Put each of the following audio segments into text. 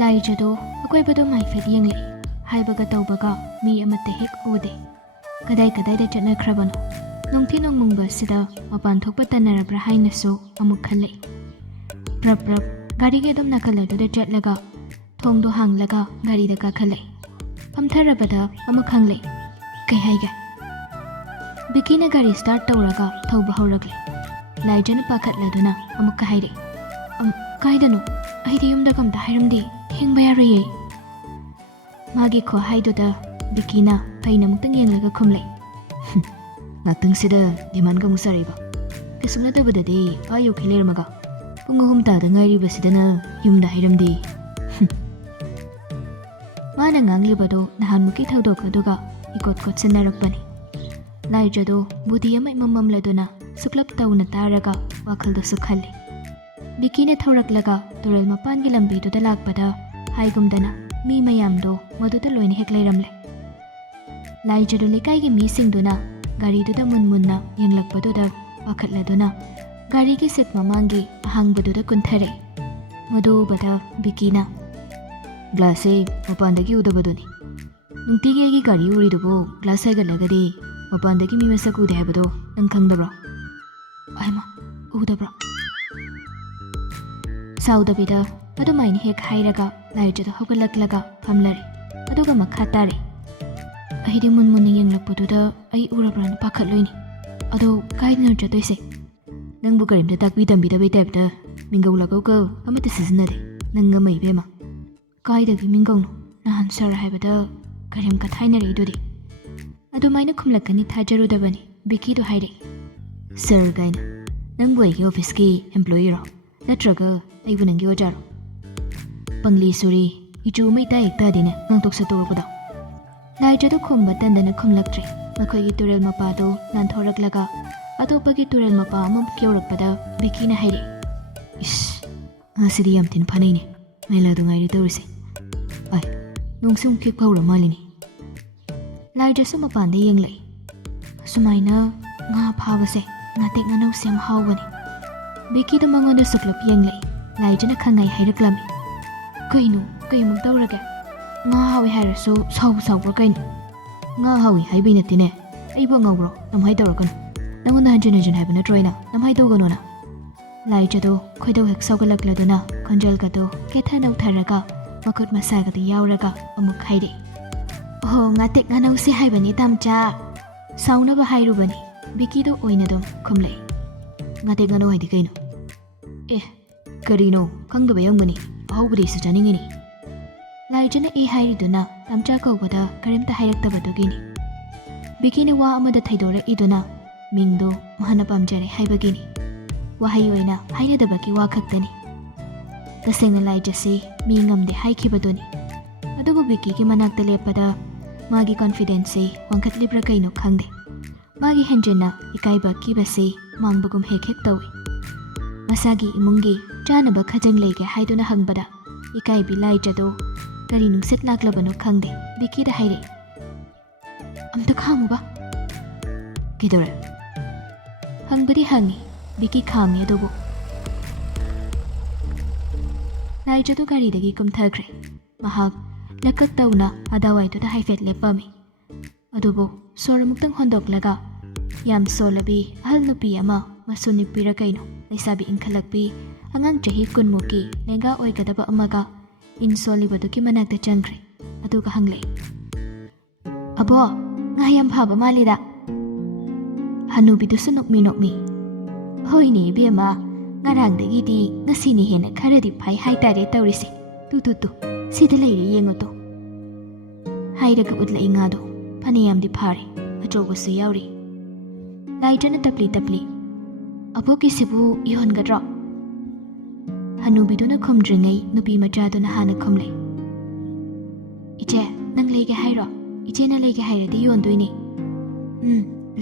ꯂꯥꯏꯖꯗꯣ ꯑꯀꯣꯏꯕꯗꯣ ꯃꯥꯏꯐꯦꯠ ꯌꯦꯡꯂꯛꯏ ꯍꯥꯏꯕꯒ ꯇꯧꯕꯒ ꯃꯤ ꯑꯃꯠꯇ ꯍꯦꯛ ꯎꯗꯦ ꯀꯗꯥꯏꯗ ꯆꯠꯅꯈ꯭ꯔꯕꯅꯣ ꯅꯨꯡꯊꯤ ꯅꯣꯡꯃꯪꯕ ꯑꯁꯤꯗ ꯃꯄꯥꯟ ꯊꯣꯛꯄ ꯇꯟꯅꯔꯕ꯭ꯔꯥ ꯍꯥꯏꯅꯁꯨ ꯑꯃꯨꯛ ꯈꯜꯂꯛꯏ ꯄ꯭ꯔꯞ ꯒꯥꯔꯤꯒꯤ ꯑꯗꯨꯝ ꯅꯥꯀꯜ ꯑꯗꯨꯗ ꯆꯠꯂꯒ ꯊꯣꯡꯗꯣ ꯍꯥꯡꯂꯒ ꯒꯥꯔꯤꯗ ꯀꯥꯈꯠꯂꯛꯏ ꯐꯝꯊꯔꯕꯗ ꯑꯃꯨꯛ ꯍꯪꯂꯛꯏ ꯀꯩ ꯍꯥꯏꯒꯦ ꯕꯤꯀꯤꯅ ꯒꯥꯔꯤ ꯁ꯭ꯇꯥꯔꯠ ꯇꯧꯔꯒ ꯊꯧꯕ ꯍꯧꯔꯛꯂꯦ ꯂꯥꯏꯖꯅ ꯄꯥꯈꯠꯂꯗꯨꯅ ꯑꯃꯨꯛꯀ ꯍꯥꯏꯔꯛꯏ ꯀꯥꯏꯗꯅꯣ ꯑꯩꯗꯤ ꯌꯨꯝꯗ ꯀꯝꯇ ꯍꯥꯏꯔꯝꯗꯦ ꯊꯦꯡꯕ ꯌꯥꯔꯣꯏꯌꯦ ꯃꯥꯒꯤ ꯈꯨꯍꯥꯏꯗꯨꯗ ꯕꯤꯀꯤꯅ ꯐꯩꯅ ꯑꯃꯨꯛꯇꯪ ꯌꯦꯡꯂꯒ ꯈꯨꯝꯂꯛꯏ ꯉꯥꯛꯇꯪꯁꯤꯗ ꯗꯤꯃꯥꯟꯒ ꯑꯃꯨꯛ ꯁꯥꯔꯛꯏꯕ ꯀꯩꯁꯨꯝ ꯅꯠꯇꯕꯗꯗꯤ ꯑꯥ ꯌꯧꯈꯤ ꯂꯩꯔꯝꯃꯒ ꯄꯨꯡ 3 ꯇꯥꯗ ꯉꯥꯏꯔꯤꯕꯁꯤꯗꯅ ꯌꯨꯝꯗ ꯍꯥꯏꯔꯝꯗꯦ ꯃꯥꯅ ꯉꯥꯡꯂꯤꯕꯗꯣ ꯅꯍꯥꯟꯃꯨꯛꯀꯤ ꯊꯧꯗꯣꯛ ꯑꯗꯨꯒ ꯏꯀꯣꯠ ꯀꯣꯠꯁꯤꯟꯅꯔꯛꯄꯅꯤ ꯂꯥꯏꯖꯗꯣ ꯕꯨꯗꯤ ꯑꯃ ꯏꯃꯝ ꯃꯝꯂꯗꯨꯅ ꯁꯨꯛꯂꯞ ꯇꯧꯅ ꯇꯥꯔꯒ ꯋꯥꯈꯜꯗꯁꯨ ꯈꯜꯂꯤ ꯕꯤꯀꯤꯅ ꯊꯧꯔꯛꯂꯒ ꯇꯨꯔꯦꯜ ꯃꯄꯥꯟꯒꯤ ꯂꯝꯕꯤꯗꯨꯗ ꯂꯥꯛꯄꯗ ꯍꯥꯏꯒꯨꯝꯗꯅ ꯃꯤ ꯃꯌꯥꯝꯗꯣ ꯃꯗꯨꯗ ꯂꯣꯏꯅ ꯍꯦꯛ ꯂꯩꯔꯝꯂꯦ ꯂꯥꯏꯖꯗꯣ ꯂꯩꯀꯥꯏꯒꯤ ꯃꯤꯁꯤꯡꯗꯨꯅ ꯒꯥꯔꯤꯗꯨꯗ ꯃꯨꯟꯅ ꯌꯦꯡꯂꯛꯄꯗꯨꯗ ꯄꯥꯈꯠꯂꯗꯨꯅ ꯒꯥꯔꯤꯒꯤ ꯁꯤꯠ ꯃꯃꯥꯡꯒꯤ ꯑꯍꯥꯡꯕꯗꯨꯗ ꯀꯨꯟꯊꯔꯛꯏ ꯃꯗꯨ ꯎꯕꯗ ꯕꯤꯀꯤꯅ ꯒ꯭ꯂꯥꯁꯁꯦ ꯃꯄꯥꯟꯗꯒꯤ ꯎꯗꯕꯗꯨꯅꯤ ꯅꯨꯡꯇꯤꯒꯤ ꯑꯩꯒꯤ ꯒꯥꯔꯤ ꯎꯔꯤꯗꯨꯕꯨ ꯒ꯭ꯂꯥꯁ ꯍꯥꯏꯒꯠꯂꯒꯗꯤ ꯃꯄꯥꯟꯗꯒꯤ ꯃꯤ ꯃꯁꯛ ꯎꯗꯦ ꯍꯥꯏꯕꯗꯣ ꯅꯪ ꯈꯪꯗꯕ꯭ꯔꯣ ꯑꯩꯃ ꯎꯗꯕ꯭ꯔꯣ ꯁꯥꯎꯗꯕꯤꯗ ꯑꯗꯨꯃꯥꯏꯅ ꯍꯦꯛ ꯍꯥꯏꯔꯒ ꯂꯥꯏꯖꯗꯣ ꯍꯧꯒꯠꯂꯛꯂꯒ ꯐꯝꯂꯔꯦ ꯑꯗꯨꯒ ꯃꯈꯥ ꯇꯥꯔꯦ ꯑꯩꯗꯤ ꯃꯨꯟꯅ ꯌꯦꯡꯂꯛꯄꯗꯨꯗ ꯑꯩ ꯎꯔꯕ꯭ꯔꯥꯅ ꯄꯥꯈꯠꯂꯣꯏꯅꯤ ꯑꯗꯣ ꯀꯥꯏꯗꯅꯣ ꯆꯠꯇꯣꯏꯁꯦ ꯅꯪꯕꯨ ꯀꯔꯤꯝꯇ ꯇꯥꯛꯄꯤ ꯇꯝꯕꯤꯗꯕꯩ ꯇꯥꯏꯞꯇ ꯃꯤꯡꯒꯧ ꯂꯥꯛꯀꯧꯒ ꯑꯃꯠꯇ ꯁꯤꯖꯤꯟꯅꯗꯦ ꯅꯪ ꯑꯃ ꯏꯕꯦꯝꯃ ꯀꯥꯏꯗꯒꯤ ꯃꯤꯡꯒꯧꯅꯣ ꯅꯍꯥꯟ ꯁꯥꯔ ꯍꯥꯏꯕꯗ ꯀꯔꯤꯝ ꯀꯊꯥꯏꯅꯔꯛꯏꯗꯨꯗꯤ ꯑꯗꯨꯃꯥꯏꯅ ꯈꯨꯝꯂꯛꯀꯅꯤ ꯊꯥꯖꯔꯨꯗꯕꯅꯤ ꯕꯤꯀꯤꯗꯣ ꯍꯥꯏꯔꯛꯏ ꯁꯥꯔ ꯀꯥꯏꯅ ꯅꯪꯕꯨ ꯑꯩꯒꯤ ꯑꯣꯐꯤꯁꯀꯤ ꯑꯦꯝꯄ꯭ꯂꯣꯌꯤꯔꯣ ꯅꯠꯇ꯭ꯔꯒ ꯑꯩꯕꯨ ꯅꯪꯒꯤ ꯑꯣꯖꯥꯔꯣ ꯄꯪꯂꯤ ꯁꯨꯔꯤ ꯏꯆꯨ ꯑꯃ ꯏꯇꯥ ꯍꯦꯛꯇꯥꯗꯤꯅꯦ ꯉꯥꯡꯇꯣꯛ ꯁꯛꯇꯣꯔꯛꯄꯗꯣ ꯂꯥꯏꯖꯗꯣ ꯈꯨꯝꯕ ꯇꯟꯗꯅ ꯈꯨꯝꯂꯛꯇ꯭ꯔꯦ ꯃꯈꯣꯏꯒꯤ ꯇꯨꯔꯦꯜ ꯃꯄꯥꯗꯣ ꯂꯥꯟꯊꯣꯔꯛꯂꯒ ꯑꯇꯣꯞꯄꯒꯤ ꯇꯨꯔꯦꯜ ꯃꯄꯥ ꯑꯃꯃꯨꯛ ꯌꯧꯔꯛꯄꯗ ꯕꯤꯀꯤꯅ ꯍꯥꯏꯔꯛꯏ ꯏꯁ ꯉꯁꯤꯗꯤ ꯌꯥꯝ ꯊꯤꯅ ꯐꯅꯩꯅꯦ ꯃꯦꯂꯥꯗꯨ ꯉꯥꯏꯔꯤ ꯇꯧꯔꯤꯁꯦ ꯑꯩ ꯅꯣꯡꯁꯤ ꯑꯃꯨꯛ ꯈꯤꯛꯄ ꯍꯧꯔ ꯃꯥꯜꯂꯤꯅꯦ ꯂꯥꯏꯖꯁꯨ ꯃꯄꯥꯟꯗ ꯌꯦꯡꯂꯛꯏ ꯑꯁꯨꯃꯥꯏꯅ ꯉꯥ ꯐꯥꯕꯁꯦ ꯉꯥꯇꯦꯛ ꯉꯥꯅꯧꯁꯦ ꯌꯥꯝ ꯍꯥꯎꯕꯅꯤ ꯕꯤꯀꯤꯗꯣ ꯃꯉꯣꯟꯗ ꯁꯨꯛꯂꯞ ꯌꯦꯡꯂꯛꯏ ꯂꯥꯏꯖꯅ ꯈꯪꯉꯥꯏ ꯍꯥꯏꯔꯛꯂꯝꯃꯤ ꯀꯩꯃꯨꯛ ꯇꯧꯔꯒꯦ ꯉꯥ ꯍꯥꯎꯏ ꯍꯥꯏꯔꯁꯨ ꯁꯥꯎꯕ꯭ꯔꯥ ꯀꯩꯅꯣ ꯉꯥ ꯍꯥꯎꯏ ꯍꯥꯏꯕꯩ ꯅꯠꯇꯦꯅꯦ ꯑꯩꯕꯨ ꯑꯉꯧꯕ꯭ꯔꯣ ꯅꯝꯍꯥꯏ ꯇꯧꯔꯛꯀꯅꯨ ꯅꯪꯉꯣꯟꯗ ꯍꯟꯖꯤꯟ ꯍꯥꯏꯕ ꯅꯠꯇ꯭ꯔꯣ ꯑꯩꯅ ꯅꯝꯍꯥꯏ ꯇꯧꯒꯅꯨꯅ ꯂꯥꯏꯖꯗꯣ ꯈꯣꯏꯗꯧ ꯍꯦꯛ ꯁꯧꯒꯠꯂꯛꯂꯗꯨꯅ ꯈꯣꯟꯖꯦꯜꯒꯗꯣ ꯀꯦꯊ ꯅꯧꯊꯔꯒ ꯃꯈꯨꯠ ꯃꯁꯥꯒꯗ ꯌꯥꯎꯔꯒ ꯑꯃꯨꯛ ꯍꯥꯏꯔꯛꯏ ꯑꯣꯍꯣ ꯉꯥꯇꯦꯛ ꯉꯥꯅꯧꯁꯦ ꯍꯥꯏꯕꯅꯤ ꯇꯥꯝꯆꯥ ꯁꯥꯎꯅꯕ ꯍꯥꯏꯔꯨꯕꯅꯤ ꯕꯤꯀꯤꯗꯣ ꯑꯣꯏꯅ ꯑꯗꯨꯝ ꯈꯨꯝꯂꯛꯏ ꯉꯥꯇꯦꯛ ꯉꯥꯅꯧ ꯍꯥꯏꯗꯤ ꯀꯩꯅꯣ ꯑꯦ ꯀꯔꯤꯅꯣ ꯈꯪꯗꯕ ꯌꯥꯝꯒꯅꯤ ꯑꯍꯥꯎꯕꯗꯤꯁꯨ ꯆꯥꯅꯤꯡꯉꯤꯅꯤ ꯂꯥꯏꯖꯅ ꯍꯥꯏꯔꯤꯗꯨꯅ ꯇꯥꯝꯆꯥ ꯀꯧꯕꯗ ꯀꯔꯤꯝꯇ ꯍꯥꯏꯔꯛꯇꯕꯗꯨꯒꯤꯅꯤ ꯕꯤꯀꯤꯅ ꯋꯥ ꯑꯃꯗ ꯊꯩꯗꯣꯔꯛꯏꯗꯨꯅ ꯃꯤꯡꯗꯣ ꯃꯥꯅ ꯄꯥꯝꯖꯔꯦ ꯍꯥꯏꯕꯒꯤꯅꯤ ꯋꯥꯍꯩ ꯑꯣꯏꯅ ꯍꯥꯏꯅꯗꯕꯒꯤ ꯋꯥ ꯈꯛꯇꯅꯤ ꯇꯁꯦꯡꯅ ꯂꯥꯏꯖꯁꯤ ꯃꯤ ꯉꯝꯗꯦ ꯍꯥꯏꯈꯤꯕꯗꯨꯅꯤ ꯑꯗꯨꯕꯨ ꯕꯤꯀꯤꯒꯤ ꯃꯅꯥꯛꯇ ꯂꯦꯞꯄꯗ ꯃꯥꯒꯤ ꯀꯣꯟꯐꯤꯗꯦꯟꯁꯁꯤ ꯋꯥꯡꯈꯠꯂꯤꯕ꯭ꯔꯥ ꯀꯩꯅꯣ ꯈꯪꯗꯦ ꯃꯥꯒꯤ ꯍꯦꯟꯖꯤꯟꯅ ꯏꯀꯥꯏꯕ ꯀꯤꯕꯁꯤ ꯃꯥꯡꯕꯒꯨꯝ ꯍꯦꯛ ꯇꯧꯏ ꯃꯁꯥꯒꯤ ꯏꯃꯨꯡꯒꯤ ꯆꯥꯅꯕ ꯈꯖꯪ ꯂꯩꯒꯦ ꯍꯥꯏꯗꯨꯅ ꯍꯪꯕꯗ ꯏꯀꯥꯏꯕꯤ ꯂꯥꯏꯖꯗꯣ ꯀꯔꯤ ꯅꯨꯡꯁꯤꯠ ꯂꯥꯛꯂꯕꯅꯣ ꯈꯪꯗꯦ ꯕꯤꯀꯤꯗ ꯍꯥꯏꯔꯛꯏ ꯑꯝꯇ ꯈꯥꯝꯃꯨꯕ ꯀꯩꯗꯧꯔꯦ ꯍꯪꯕꯗꯤ ꯍꯪꯉꯤ ꯕꯤꯀꯤ ꯈꯥꯝꯃꯤ ꯑꯗꯨꯕꯨ ꯂꯥꯏꯖꯗꯣ ꯒꯥꯔꯤꯗꯒꯤ ꯀꯨꯝꯊꯈ꯭ꯔꯦ ꯃꯍꯥꯛ ꯂꯀꯛ ꯇꯧꯅ ꯑꯗꯥꯋꯥꯏꯗꯨꯗ ꯍꯥꯏꯐꯦꯠ ꯂꯦꯞꯄꯝꯃꯤ ꯑꯗꯨꯕꯨ ꯁꯣꯔ ꯑꯃꯨꯛꯇꯪ ꯍꯣꯟꯗꯣꯛꯂꯒ ꯌꯥꯝ ꯁꯣꯜꯂꯕꯤ ꯑꯍꯜ ꯅꯨꯄꯤ ꯑꯃ ꯃꯁꯨ ꯅꯨꯄꯤꯔ ꯀꯩꯅꯣ ꯂꯩꯁꯥꯕꯤ ꯏꯟꯈꯠꯂꯛꯄꯤ ꯑꯉꯥꯡ ꯆꯍꯤ 10 ꯂꯦꯡꯒꯥ ꯑꯣꯏꯒꯗꯕ ꯑꯃꯒ ꯏꯟ ꯁꯣꯜꯂꯤꯕꯗꯨꯒꯤ ꯃꯅꯥꯛꯇ ꯆꯪꯈ꯭ꯔꯦ ꯑꯗꯨꯒ ꯍꯪꯂꯛꯏ ꯑꯕꯣ ꯉꯥ ꯌꯥꯝ ꯐꯥꯕ ꯃꯥꯜꯂꯤꯗ ꯍꯅꯨꯕꯤꯗꯨꯁꯨ ꯅꯣꯛꯃꯤ ꯍꯣꯏꯅꯦ ꯏꯕꯦꯝꯃ ꯉꯔꯥꯡꯗꯒꯤꯗꯤ ꯉꯁꯤꯅ ꯍꯦꯟꯅ ꯈꯔꯗꯤ ꯐꯩ ꯍꯥꯏꯇꯥꯔꯦ ꯇꯧꯔꯤꯁꯦ ꯇꯨ ꯁꯤꯗ ꯂꯩꯔꯦ ꯌꯦꯡꯉꯣ ꯇꯣ ꯍꯥꯏꯔꯒ ꯎꯠꯂꯛꯏ ꯉꯥꯗꯣ ꯐꯅꯌꯥꯝꯗꯤ ꯐꯥꯔꯦ ꯑꯆꯧꯕꯁꯨ ꯌꯥꯎꯔꯤ ꯂꯥꯏꯖꯅ ꯇꯞꯂꯤ ꯑꯕꯣꯛꯀꯤꯁꯤꯕꯨ ꯌꯣꯟꯒꯗ꯭ꯔꯣ ꯍꯅꯨꯕꯤꯗꯨꯅ ꯈꯨꯝꯗ꯭ꯔꯤꯉꯩ ꯅꯨꯄꯤ ꯃꯆꯥꯗꯨꯅ ꯍꯥꯟꯅ ꯈꯨꯝꯂꯩ ꯏꯆꯦ ꯅꯪ ꯂꯩꯒꯦ ꯍꯥꯏꯔꯣ ꯏꯆꯦꯅ ꯂꯩꯒꯦ ꯍꯥꯏꯔꯗꯤ ꯌꯣꯟꯗꯣꯏꯅꯤ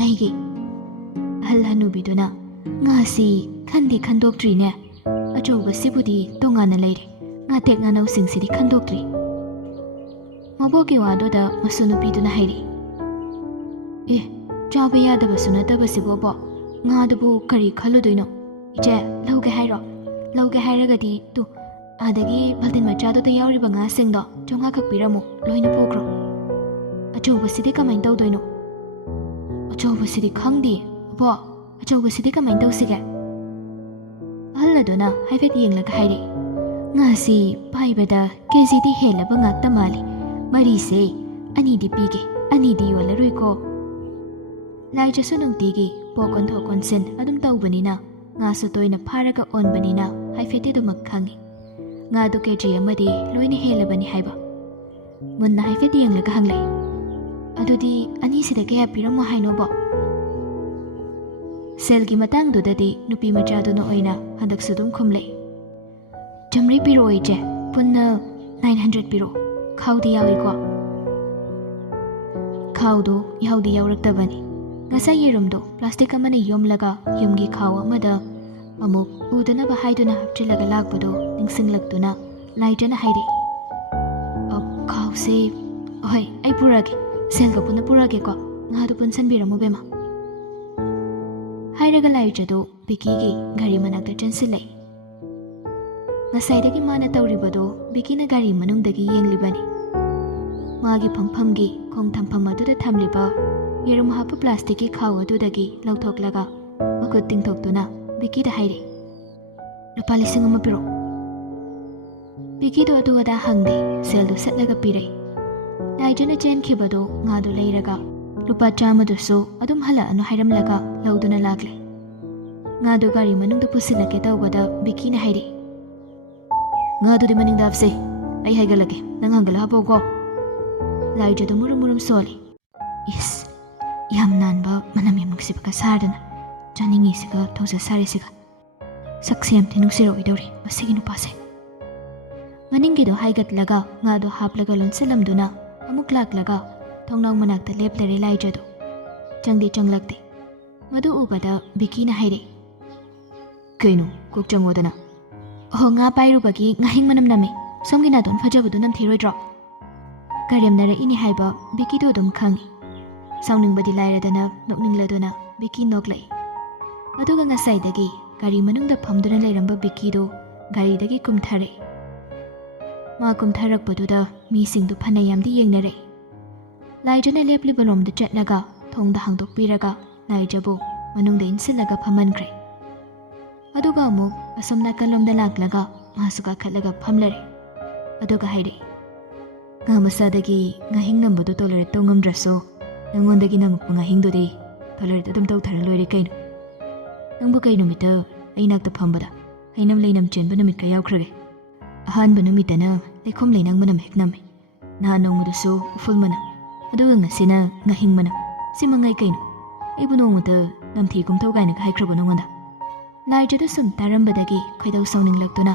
ꯂꯩꯒꯦ ꯑꯍꯜ ꯍꯅꯨꯕꯤꯗꯨꯅ ꯉꯥꯁꯤ ꯈꯟꯗꯣꯛꯇ꯭ꯔꯤꯅꯦ ꯑꯆꯧꯕꯁꯤꯕꯨꯗꯤ ꯇꯣꯉꯥꯟꯅ ꯂꯩꯔꯦ ꯉꯥꯇꯦꯛ ꯉꯥꯅꯧꯁꯤꯡꯁꯤꯗꯤ ꯈꯟꯗꯣꯛꯇ꯭ꯔꯤ ꯃꯕꯣꯛꯀꯤ ꯋꯥꯗꯨꯗ ꯃꯁꯨ ꯅꯨꯄꯤꯗꯨꯅ ꯍꯥꯏꯔꯛꯏ ꯆꯥꯕ ꯌꯥꯗꯕꯁꯨ ꯅꯠꯇꯕꯁꯤꯕꯣꯕꯣ ꯉꯥꯗꯨꯕꯨ ꯀꯔꯤ ꯈꯜꯂꯨꯗꯣꯏꯅꯣ ꯏꯆꯦ ꯂꯧꯒꯦ ꯍꯥꯏꯔꯣ ꯂꯧꯒꯦ ꯍꯥꯏꯔꯒꯗꯤ ꯑꯥꯗꯒꯤ ꯕꯜꯇꯤꯟ ꯃꯆꯥꯗꯨꯗ ꯌꯥꯎꯔꯤꯕ ꯉꯥꯁꯤꯡꯗꯣ 500 ꯈꯛ ꯄꯤꯔꯝꯃꯨ, ꯂꯣꯏꯅ ꯄꯨꯈ꯭ꯔꯣ꯫ ꯑꯆꯧꯕꯁꯤꯗꯤ ꯀꯃꯥꯏꯅ ꯇꯧꯗꯣꯏꯅꯣ? ꯑꯆꯧꯕꯁꯤꯗꯤ ꯈꯪꯗꯦ ꯑꯕꯣ, ꯑꯆꯧꯕꯁꯤꯗꯤ ꯀꯃꯥꯏꯅ ꯇꯧꯁꯤꯒꯦ? ꯑꯍꯜ ꯑꯗꯨꯅ ꯍꯥꯏꯐꯦꯠ ꯌꯦꯡꯂꯒ ꯍꯥꯏꯔꯛꯏ, ꯉꯥꯁꯤ ꯄꯥꯏꯕꯗ ꯀꯦꯖꯤꯗꯤ ꯍꯦꯜꯂꯕ ꯉꯥꯛꯇ ꯃꯥꯜꯂꯤ, ꯃꯔꯤꯁꯦ 2ꯗꯤ ꯄꯤꯒꯦ, 2ꯗꯤ ꯌꯣꯜꯂꯔꯣꯏꯀꯣ꯫ ꯂꯥꯏꯖꯁꯨ ꯅꯨꯡꯇꯤꯒꯤ ꯄꯣꯛ ꯑꯣꯟꯊꯣꯛ ꯑꯣꯟꯁꯤꯟ ꯑꯗꯨꯝ ꯇꯧꯕꯅꯤꯅ, ꯉꯥꯁꯨ ꯇꯣꯏꯅ ꯐꯥꯔꯒ ꯑꯣꯟꯕꯅꯤꯅ ꯍꯥꯏꯐꯦꯠꯇꯤ ꯑꯗꯨꯃꯛ ꯈꯪꯉꯤ ꯉꯥꯗꯨ ꯀꯦꯖꯤ 1ꯗꯤ ꯂꯣꯏꯅ ꯍꯦꯜꯂꯕꯅꯤ ꯍꯥꯏꯕ꯫ ꯃꯨꯟꯅ ꯍꯥꯏꯐꯦꯠ ꯌꯦꯡꯂꯒ ꯍꯪꯂꯛꯏ, ꯑꯗꯨꯗꯤ 2ꯁꯤꯗ ꯀꯌꯥ ꯄꯤꯔꯝꯃꯣ ꯍꯥꯏꯅꯣꯕꯣ? ꯁꯦꯜꯒꯤ ꯃꯇꯥꯡꯗꯨꯗꯗꯤ ꯅꯨꯄꯤ ꯃꯆꯥꯗꯨꯅ ꯑꯣꯏꯅ ꯍꯟꯗꯛꯁꯨ ꯑꯗꯨꯝ ꯈꯨꯝꯂꯛꯏ, 100 ꯄꯤꯔꯛꯑꯣ ꯏꯆꯦ, ꯄꯨꯟꯅ 900 ꯄꯤꯔꯛꯑꯣ, ꯈꯥꯎꯗꯤ ꯌꯥꯎꯏꯀꯣ꯫ ꯈꯥꯎꯗꯣ ꯌꯥꯎꯗꯤ ꯌꯥꯎꯔꯛꯇꯕꯅꯤ꯫ ꯉꯁꯥꯏ ꯌꯦꯔꯨꯝꯗꯣ ꯄ꯭ꯂꯥꯁꯇꯤꯛ ꯑꯃꯅ ꯌꯣꯝꯂꯒ ꯌꯨꯝꯒꯤ ꯈꯥꯎ ꯑꯃꯗ ꯑꯃꯨꯛ ꯎꯗꯅꯕ ꯍꯥꯏꯗꯨꯅ ꯍꯥꯞꯆꯤꯜꯂꯒ ꯂꯥꯛꯄꯗꯣ ꯅꯤꯡꯁꯤꯡꯂꯛꯇꯨꯅ ꯂꯥꯏꯖꯅ ꯍꯥꯏꯔꯛꯏ, ꯈꯥꯎꯁꯦ ꯍꯣꯏ ꯑꯩ ꯄꯨꯔꯛꯑꯒꯦ, ꯁꯦꯜꯒ ꯄꯨꯟꯅ ꯄꯨꯔꯛꯑꯒꯦꯀꯣ, ꯉꯥꯗꯨ ꯄꯨꯟꯁꯟꯕꯤꯔꯝꯃꯨ ꯕꯦꯝꯃ꯫ ꯍꯥꯏꯔꯒ ꯂꯥꯏꯖꯗꯨ ꯕꯤꯀꯤꯒꯤ ꯒꯥꯔꯤ ꯃꯅꯥꯛꯇ ꯆꯪꯁꯤꯜꯂꯛꯏ꯫ ꯉꯁꯥꯏꯗꯒꯤ ꯃꯥꯅ ꯇꯧꯔꯤꯕꯗꯣ ꯕꯤꯀꯤꯅ ꯒꯥꯔꯤ ꯃꯅꯨꯡꯗꯒꯤ ꯌꯦꯡꯂꯤꯕꯅꯤ꯫ ꯃꯥꯒꯤ ꯐꯝꯐꯝꯒꯤ ꯈꯣꯡ ꯊꯝꯐꯝ ꯑꯗꯨꯗ ꯊꯝꯂꯤꯕ ꯌꯦꯔꯨꯝ ꯍꯥꯞꯄ ꯄ꯭ꯂꯥꯁꯇꯤꯛꯀꯤ ꯈꯥꯎ ꯑꯗꯨꯗꯒꯤ ꯂꯧꯊꯣꯛꯂꯒ ꯃꯈꯨꯠ ꯇꯤꯡꯊꯣꯛꯇꯨꯅ ꯕꯤꯀꯤꯗ ꯍꯥꯏꯔꯛꯏ, ꯂꯨꯄꯥ 1,000 ꯄꯤꯔꯛꯑꯣ꯫ ꯕꯤꯀꯤꯗꯣ ꯑꯗꯨ ꯑꯗꯥ ꯍꯪꯗꯦ, ꯁꯦꯜꯗꯨ ꯁꯠꯂꯒ ꯄꯤꯔꯛꯏ꯫ ꯂꯥꯏꯖꯅ ꯆꯦꯟꯈꯤꯕꯗꯣ ꯉꯥꯗꯨ ꯂꯩꯔꯒ ꯂꯨꯄꯥ 100ꯗꯨꯁꯨ ꯑꯗꯨꯝ ꯍꯜꯂꯛꯑꯅꯨ ꯍꯥꯏꯔꯝꯂꯒ ꯂꯧꯗꯨꯅ ꯂꯥꯛꯂꯦ꯫ ꯉꯥꯗꯨ ꯒꯥꯔꯤ ꯃꯅꯨꯡꯗ ꯄꯨꯁꯤꯜꯂꯛꯀꯦ ꯇꯧꯕꯗ ꯕꯤꯀꯤꯅ ꯍꯥꯏꯔꯛꯏ, ꯉꯥꯗꯨꯗꯤ ꯃꯅꯤꯡꯗ ꯍꯥꯞꯁꯦ, ꯑꯩ ꯍꯥꯏꯒꯠꯂꯛꯀꯦ, ꯅꯪ ꯍꯪꯒꯠꯂ ꯍꯥꯞꯄꯣꯀꯣ꯫ ꯂꯥꯏꯖꯗꯨ ꯃꯨꯔꯨꯝ ꯃꯨꯔꯨꯝ ꯁꯣꯜꯂꯤ꯫ ꯏꯁ, ꯌꯥꯝ ꯅꯥꯟꯕ ꯃꯅꯝ ꯌꯥꯝ ꯅꯨꯡꯁꯤꯕꯒ ꯁꯥꯔꯗꯅ, ꯆꯥꯅꯤꯡꯉꯤꯁꯤꯒ ꯊꯧꯖ ꯁꯥꯔꯤꯁꯤꯒ, ꯁꯛꯁꯦ ꯌꯥꯝ ꯅꯨꯡꯁꯤꯔꯛꯑꯣꯏꯗꯧꯔꯤ ꯃꯁꯤꯒꯤ ꯅꯨꯄꯥꯁꯦ꯫ ꯃꯅꯤꯡꯒꯤꯗꯣ ꯍꯥꯏꯒꯠꯂꯒ ꯉꯥꯗꯣ ꯍꯥꯞꯂꯒ ꯂꯣꯟꯁꯤꯜꯂꯝꯗꯨꯅ ꯑꯃꯨꯛ ꯂꯥꯛꯂꯒ ꯊꯣꯡꯅꯥꯎ ꯃꯅꯥꯛꯇ ꯂꯦꯞꯂꯔꯦ ꯂꯥꯏꯖꯗꯨ꯫ ꯆꯪꯗꯤ ꯆꯪꯂꯛꯇꯦ꯫ ꯃꯗꯨ ꯎꯕꯗ ꯕꯤꯀꯤꯅ ꯍꯥꯏꯔꯛꯏ, ꯀꯩꯅꯣ ꯀꯣꯛ ꯆꯪꯉꯣꯗꯅ꯫ ꯑꯍꯣ, ꯉꯥ ꯄꯥꯏꯔꯨꯕꯒꯤ ꯉꯥꯍꯤꯡ ꯃꯅꯝ ꯅꯝꯃꯤ, ꯁꯣꯝꯒꯤ ꯅꯥꯇꯣꯟ ꯐꯖꯕꯗꯨ ꯅꯝꯊꯤꯔꯣꯏꯗ꯭ꯔꯣ? ꯀꯔꯦꯝꯅꯔꯛꯏꯅꯤ ꯍꯥꯏꯕ ꯕꯤꯀꯤꯗꯣ ꯑꯗꯨꯝ ꯈꯪꯉꯤ꯫ ꯁꯥꯎꯅꯤꯡꯕꯗꯤ ꯂꯥꯏꯔꯗꯅ ꯅꯣꯛꯅꯤꯡꯂꯗꯨꯅ ꯕꯤꯀꯤ ꯅꯣꯛꯂꯛꯏ꯫ ꯑꯗꯨꯒ ꯉꯁꯥꯏꯗꯒꯤ ꯒꯥꯔꯤ ꯃꯅꯨꯡꯗ ꯐꯝꯗꯨꯅ ꯂꯩꯔꯝꯕ ꯕꯤꯀꯤꯗꯣ ꯒꯥꯔꯤꯗꯒꯤ ꯀꯨꯝꯊꯔꯛꯏ꯫ ꯃꯥ ꯀꯨꯝꯊꯔꯛꯄꯗꯨꯗ ꯃꯤꯁꯤꯡꯗꯨ ꯐꯅꯌꯥꯝꯗꯤ ꯌꯦꯡꯅꯔꯛꯏ꯫ ꯂꯥꯏꯖꯅ ꯂꯦꯞꯂꯤꯕ ꯂꯣꯝꯗ ꯆꯠꯂꯒ ꯊꯣꯡꯗ ꯍꯥꯡꯗꯣꯛꯄꯤꯔꯒ ꯂꯥꯏꯖꯕꯨ ꯃꯅꯨꯡꯗ ꯏꯟꯁꯤꯜꯂꯒ ꯐꯝꯍꯟꯈ꯭ꯔꯦ꯫ ꯑꯗꯨꯒ ꯑꯃꯨꯛ ꯑꯁꯣꯝ ꯅꯥꯀꯜꯂꯣꯝꯗ ꯂꯥꯛꯂꯒ ꯃꯥꯁꯨ ꯀꯥꯈꯠꯂꯒ ꯐꯝꯂꯔꯦ꯫ ꯑꯗꯨꯒ ꯍꯥꯏꯔꯛꯏ, ꯉꯥ ꯃꯆꯥꯗꯒꯤ ꯉꯥꯍꯤꯡ ꯅꯝꯕꯗꯨ ꯇꯣꯂꯔꯦꯠ ꯇꯧ ꯉꯝꯗ꯭ꯔꯁꯨ ꯅꯪꯉꯣꯟꯗꯒꯤ ꯅꯝꯃꯛꯄ ꯉꯥꯍꯤꯡꯗꯨꯗꯤ ꯇꯣꯂꯔꯦꯠ ꯑꯗꯨꯝ ꯇꯧꯊꯔ ꯂꯣꯏꯔꯦ ꯀꯩꯅꯣ꯫ ꯅꯪꯕꯨ ꯀꯩ ꯅꯨꯃꯤꯠꯇ ꯑꯩ ꯅꯥꯛꯇ ꯐꯝꯕꯗ ꯍꯩꯅꯝ ꯂꯩꯅꯝ ꯆꯦꯟꯕ ꯅꯨꯃꯤꯠꯀ ꯌꯥꯎꯈ꯭ꯔꯒꯦ? ꯑꯍꯥꯟꯕ ꯅꯨꯃꯤꯠꯇꯅ ꯂꯩꯈꯣꯝ ꯂꯩꯅꯥꯡ ꯃꯅꯝ ꯍꯦꯛ ꯅꯝꯃꯤ, ꯅꯍꯥꯟ ꯅꯣꯡꯃꯗꯁꯨ ꯎꯐꯨꯜ ꯃꯅꯝ, ꯑꯗꯨꯒ ꯉꯁꯤꯅ ꯉꯥꯍꯤꯡ ꯃꯅꯝ, ꯁꯤ ꯃꯉꯥꯏ ꯀꯩꯅꯣ? ꯑꯩꯕꯨ ꯅꯣꯡꯃꯗ ꯅꯝꯊꯤ ꯀꯨꯝꯊꯧ ꯀꯥꯏꯅꯒ ꯍꯥꯏꯈ꯭ꯔꯕ ꯅꯉꯣꯟꯗ? ꯂꯥꯏꯖꯗ ꯁꯨꯝ ꯇꯥꯔꯝꯕꯗꯒꯤ ꯈꯣꯏꯗꯧ ꯁꯥꯎꯅꯤꯡꯂꯛꯇꯨꯅ,